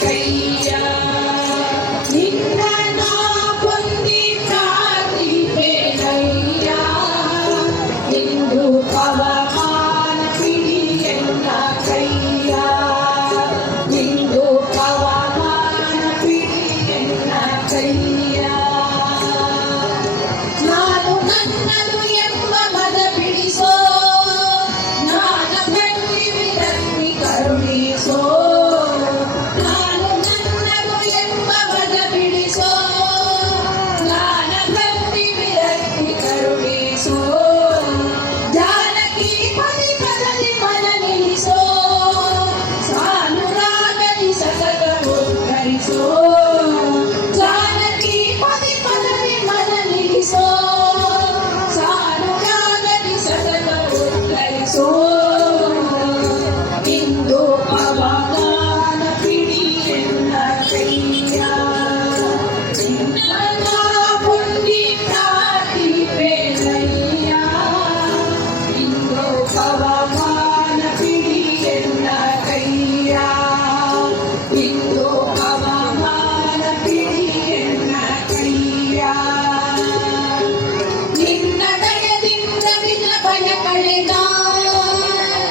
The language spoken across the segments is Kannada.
ಕೈಯ ನಿನ್ನ ನಾ ಕೊಂದಿ ಪ್ರಾರ್ಥಿಪೆನಯ್ಯ ಇಂದು ಪವಮಾನ ಪಿಡಿಯನ್ನ ಕೈಯ ಇಂದು ಪವಮಾನ ಪಿಡಿಯನ್ನ ಕೈಯ ನಾನು ನನ್ನದು ಎಂಬ ಮದ ಬಿಡಿಸೋ ಜ್ಞಾನ ಭಕ್ತಿ ವಿರಕ್ತಿ ಕರುಣಿಸೋ ನಾನು ನನ್ನದು ಎಂಬ ಮದ ಬಿಡಿಸೋ ಜ್ಞಾನ ಭಕ್ತಿ ವಿರಕ್ತಿ ಕರುಣಿಸೋ ಜಾನಕಿ ಪದಿ ಪದದಿ ಮನ ನಿಲ್ಲಿಸೋ ಸಾನುರಾಗದಿ ಸತತ ಉದ್ಧರಿಸೋ ಜಾನಕಿ ಪದಿ ಪದದಿ ಮನ ನಿಲ್ಲಿಸೋ ಸಾನುರಾಗದಿ ಸತತ ಉದ್ಧರಿಸೋ ಇಂದು ಪವಮಾನ ಪಿಡಿಯನ್ನ ಕೈಯ ನಿನ್ನ ಪುಂಡಿ ಪ್ರಾರ್ಥಿಪೆನಯ್ಯ ಇಂದು ಪವಮಾನ ಪಿಡಿಯನ್ನ ಕೈಯ ಇಂದು ಪವಮಾನ ಪಿಡಿಯನ್ನ ಕೈಯ ನಿನ್ನ ದಯದಿಂದ ವಿಧ ಭಯ ಕಳೆದ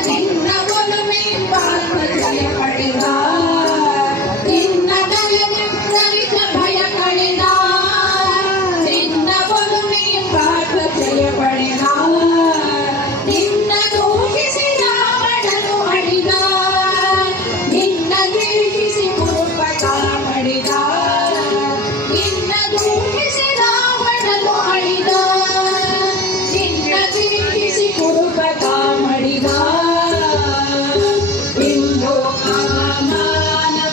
ನಿನ್ನ ಒಲುಮೆ ಪಾಪ ಜಯ ಪಡೆದ ನಿನ್ನ ದಯದಿಂದ ವಿಧ ಭಯ ಕಳೆದ ನಿನ್ನ ಒಲುಮೆ ಪಾಪ ಜಯ ಪಡೆದ ನಿನ್ನ ದೂಷಿಸಿ ರಾವಣನು ಅಳಿದ ನಿನ್ನ ದ್ವೇಷಿಸಿ ಕುರುಪಟ ಮಾಡಿದ ನಿನ್ನ ದೂಷಿಸಿ ರಾವಣನು ಅಳಿದ ನಿನ್ನ ದ್ವೇಷಿಸಿ ಕುರುಪಟ ಮಾಡಿದ ಇಂದು ಪವಮಾನ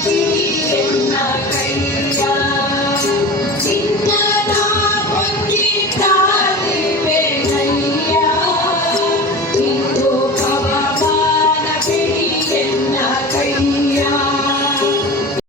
ಪಿಡಿಯನ್ನ ಕೈಯ ನಿನ್ನ ನಾ